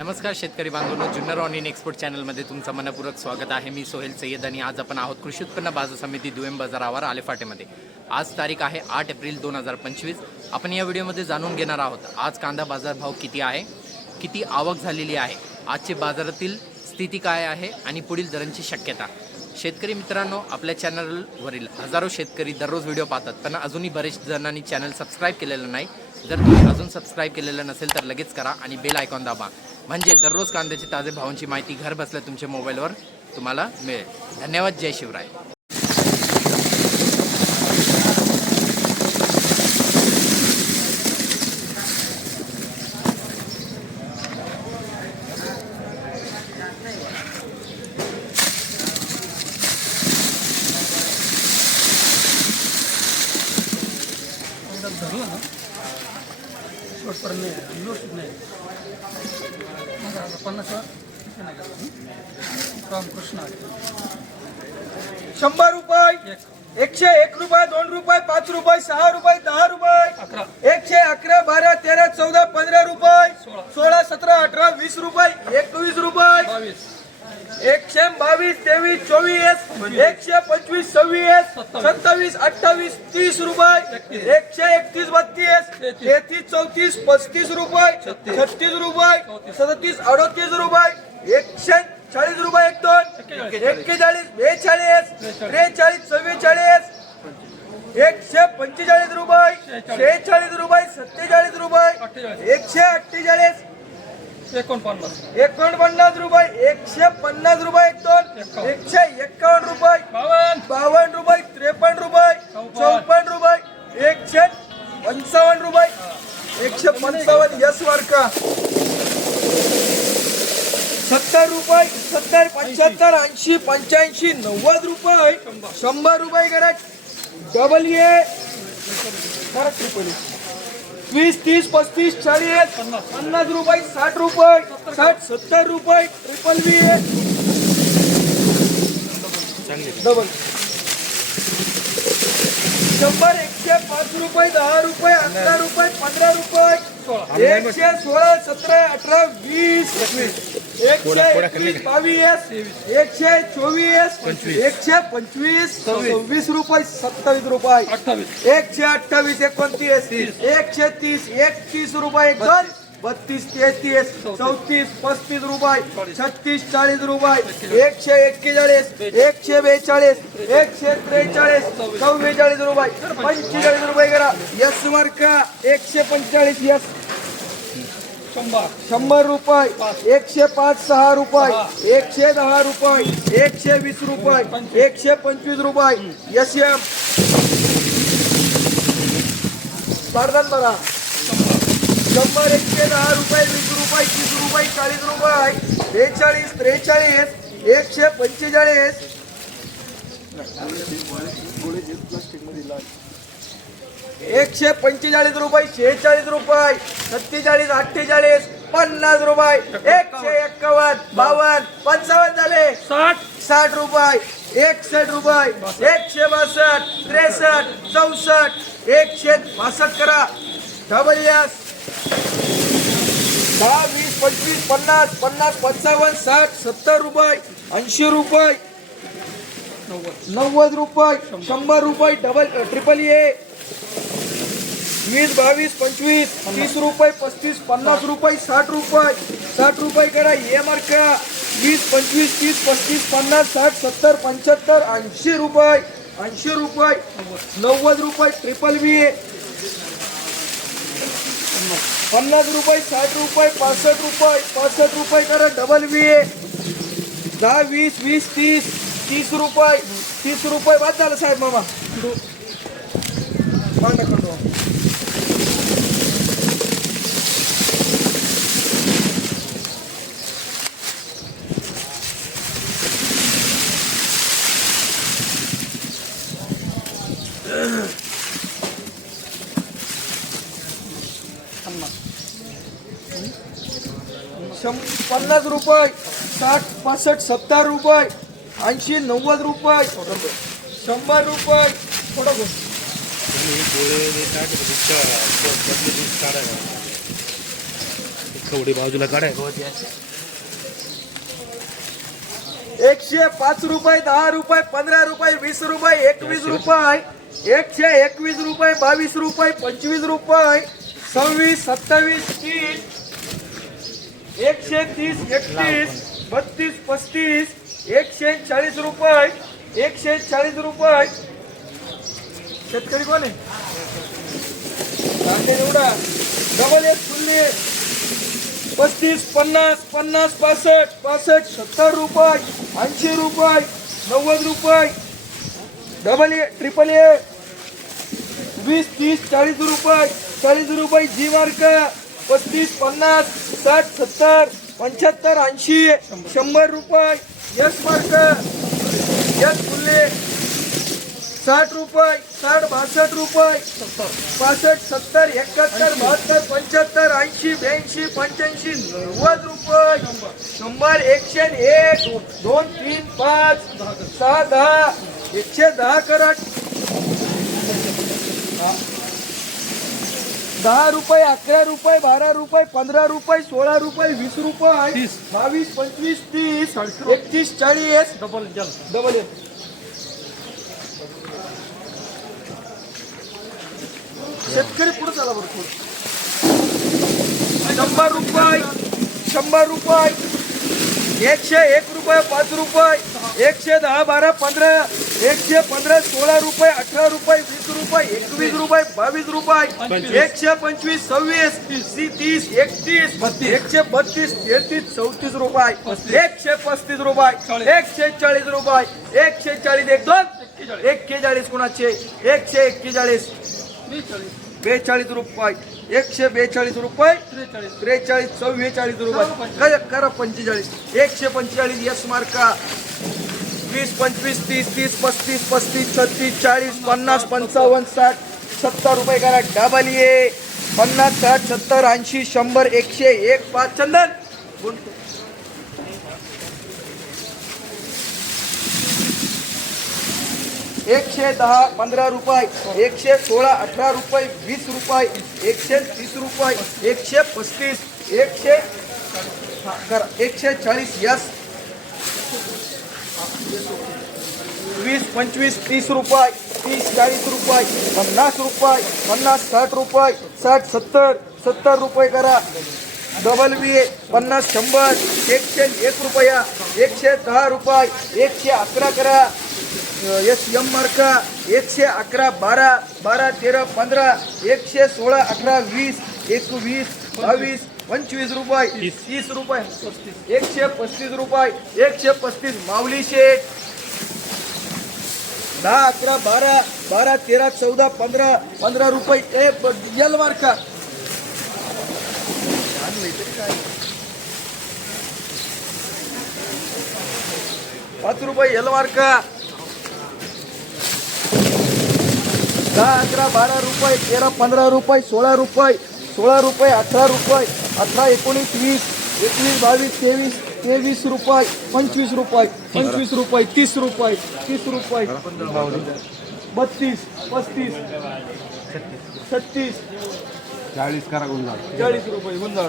नमस्कार शेतकरी बांधवांनो जुन्नर ऑन इन एक्सपोर्ट चॅनलमध्ये तुमचं मनपूर्वक स्वागत आहे. मी सोहेल सय्यद आणि आज आपण आहोत कृषी उत्पन्न बाजार समिती दुयम बाजारावर आलेफाटेमध्ये आज तारीख आहे आठ एप्रिल दोन हजार पंचवीस. आपण या व्हिडिओमध्ये जाणून घेणार आहोत आज कांदा बाजारभाव किती आहे किती आवक झालेली आहे आजचे बाजारातील स्थिती काय आहे आणि पुढील दरांची शक्यता. शेतकरी मित्रांनो आपल्या चॅनलवरील हजारो शेतकरी दररोज व्हिडिओ पाहतात पण अजूनही बरेच जणांनी चॅनल सबस्क्राईब केलेलं नाही. जर तुम्ही अजून सबस्क्राईब केलेलं नसेल तर लगेच करा आणि बेल आयकॉन दाबा. म्हणजे दररोज कांद्याचे ताजे भावांची माहिती घर बसल्या तुमच्या मोबाईलवर तुम्हाला मिळेल. धन्यवाद जय शिवराय. धरलं ना शेवटपर्यंत नाही नाही पन्नास? रामकृष्ण. शंभर रुपये एक एकशे एक रुपये दोन रुपये पाच रुपये सहा रुपये दहा रुपये एकशे अकरा बारा तेरा चौदा पंधरा रुपये सोळा. सतरा अठरा वीस रुपये एकवीस रुपये एकशे बावीस तेवीस चोवीस एकशे पंचवीस सव्वीस सत्तावीस. अठ्ठावीस तीस रुपये एकशे एकतीस बत्तीस तेहतीस. चौतीस पस्तीस रुपये छत्तीस. छत्तीस रुपये सदतीस अडतीस रुपये एकशे चाळीस रुपये एक दोन एक्केचाळीस. बेचाळीस त्रेचाळीस. चव्वेचाळीस एकशे पंचेचाळीस रुपये शेहेचाळीस. रुपये सत्तेचाळीस रुपये एकशे अठ्ठेचाळीस एकोणपन्नास. एकोणपन्नास रुपये एकशे पन्नास रुपये एक दोन. एकशे एक्कावन्न रुपये बावन्न. बावन्न रुपये त्रेपन्न रुपये चौपन्न. रुपये एकशे पंचावन्न रुपये. एकशे पंचावन्न यस वारका. सत्तर रुपये सत्तर पंच्याहत्तर ऐंशी पंच्याऐंशी नव्वद रुपये. शंभर. रुपये करा डबल ये करा ट्रिपल वीस तीस पस्तीस चाळीस पन्नास. पन्नास रुपये साठ रुपये साठ सत्तर रुपये ट्रिपल बी ए डबल शंभर एकशे पाच रुपये दहा रुपये अकरा एकशे सोळा सतरा अठरा वीस एकशे एकवीस बावीस एकशे चोवीस एकशे पंचवीस सव्वीस. रुपये सत्तावीस रुपये. अठ्ठावीस. एकशे अठ्ठावीस एकोणतीस एकशे तीस एकतीस रुपये. दोन बत्तीस तेहतीस चौतीस. पस्तीस रुपये छत्तीस चाळीस रुपये एकशे एक्केचाळीस एकशे बेचाळीस एकशे त्रेचाळीस चव्वेचाळीस रुपये. पंचेचाळीस रुपये करा. यस मार्का एकशे पंचेचाळीस यस. शंभर. शंभर रुपये एकशे पाच सहा रुपये एकशे दहा रुपये एकशे वीस रुपये एकशे पंचवीस रुपये. यस एम बघा शंभर एकशे दहा रुपये वीस रुपये तीस रुपये चाळीस रुपये बेचाळीस त्रेचाळीस एकशे पंचेचाळीस. एकशे पंचेचाळीस रुपये शेहेचाळीस रुपये सत्तेचाळीस अठ्ठेचाळीस पन्नास रुपये एकशे एक्कावन्न बावन्न पंचावन्न झाले. साठ. साठ रुपये एकसष्ट रुपये एकशे बासष्ट त्रेसष्ट चौसष्ट एकशे बासष्ट करा. Double yes. दहा वीस पंचवीस पन्नास पन्नास पंचावन्न साठ सत्तर रुपये ऐंशी रुपये नव्वद रुपये शंभर रुपये डबल ट्रिपल ए. वीस बावीस पंचवीस तीस रुपये पस्तीस पन्नास रुपये साठ रुपये साठ रुपये करा ये मार्का वीस पंचवीस तीस पस्तीस पन्नास साठ सत्तर पंच्याहत्तर ऐंशी रुपये ऐंशी रुपये नव्वद रुपये ट्रिपल बी ए. रुपये साठ रुपये पासष्ट रुपये पासष्ट रुपये करा डबल बी दहा वीस वीस तीस तीस रुपये तीस रुपये बाद झालं साहेब मामा मांडा खंडो शं- पन्नास रुपये साठ पासष्ट सत्तर रुपये ऐंशी नव्वद रुपये. शंभर रुपये. थोडं बाजूला काढाय एकशे पाच रुपये दहा रुपये पंधरा रुपये वीस रुपये एकवीस रुपये एकशे एकवीस रुपये बावीस रुपये पंचवीस रुपये सव्वीस सत्तावीस तीस एकशे तीस एकतीस बत्तीस पस्तीस एकशे चाळीस रुपये एकशे चाळीस रुपये. शेतकरी कोण आहे? कांदे निवडा डबल एक शून्य. पस्तीस पन्नास पन्नास पासष्ट पासष्ट सत्तर रुपये ऐंशी रुपये नव्वद रुपये. Double A triple A. वीस तीस चाळीस रुपये चाळीस रुपये जी मार्क. पस्तीस पन्नास साठ सत्तर पंच्याहत्तर ऐंशी शंभर रुपये. Yes mark. यस फुल्ले साठ रुपये साठ बासष्ट रुपये. पासष्ट सत्तर एकाहत्तर बहात्तर पंच्याहत्तर ऐंशी ब्याऐंशी पंच्याऐंशी नव्वद रुपये. शंभर एकशे एक. दोन तीन पाच सहा दहा. एकशे दहा करट दहा रुपये अकरा रुपये बारा रुपये पंधरा रुपये सोळा रुपये वीस रुपये बावीस पंचवीस तीस एकतीस चाळीस. डबल जल. डबल शेतकरी पुढे चला बरं थोडं. शंभर रुपये शंभर रुपये. एकशे एक रुपये पाच रुपये. एकशे दहा बारा पंधरा. एकशे पंधरा सोळा रुपये अठरा रुपये वीस रुपये एकवीस रुपये बावीस रुपये. एकशे पंचवीस सव्वीस तीस एकतीस. एकशे बत्तीस तेहतीस चौतीस रुपये. एकशे पस्तीस रुपये. एकशे चाळीस रुपये. एकशे चाळीस एक दोन. एक्केचाळीस. कुणाचे? एकशे एक्केचाळीस. बेचाळीस. रुपये. एकशे बेचाळीस रुपये. त्रेचाळीस. त्रेचाळीस चव्वेचाळीस रुपये. करा करा पंचेचाळीस. एकशे पंचेचाळीस यस मार्का वीस पंचवीस तीस तीस पस्तीस पस्तीस छत्तीस चाळीस पन्नास पंचावन्न साठ सत्तर रुपये करा. डबल ये. पन्नास साठ सत्तर ऐंशी शंभर एकशे एक. पाच चंदन. एकशे दहा पंधरा रुपये. एकशे सोळा अठरा रुपये वीस रुपये. एकशे तीस रुपये. एकशे पस्तीस. एकशे करा. एकशे चाळीस यस. वीस पंचवीस तीस रुपये तीस चाळीस रुपये पन्नास रुपये पन्नास साठ रुपये साठ सत्तर सत्तर रुपये करा. डबल बी ए पन्नास शंभर एकशे एक रुपया एकशे दहा रुपये एकशे अकरा करा. एस एम मार्का एकशे अकरा बारा बारा तेरा पंधरा एकशे सोळा अठरा वीस एकवीस बावीस पंचवीस रुपये तीस. रुपये पस्तीस. एकशे पस्तीस रुपये एकशे पस्तीस माऊली शेठ. दहा अकरा बारा बारा तेरा चौदा पंधरा पंधरा रुपये. ए प- यल मार्का पाच रुपये यल मार्का दहा अकरा बारा रुपये तेरा पंधरा रुपये सोळा रुपये सोळा रुपये अठरा रुपये. अठरा एकोणीस वीस एकवीस बावीस तेवीस तेवीस रुपये पंचवीस रुपये पंचवीस रुपये तीस रुपये तीस रुपये बत्तीस पस्तीस छत्तीस चाळीस करा गुंजाळ चाळीस रुपये गुंजाळ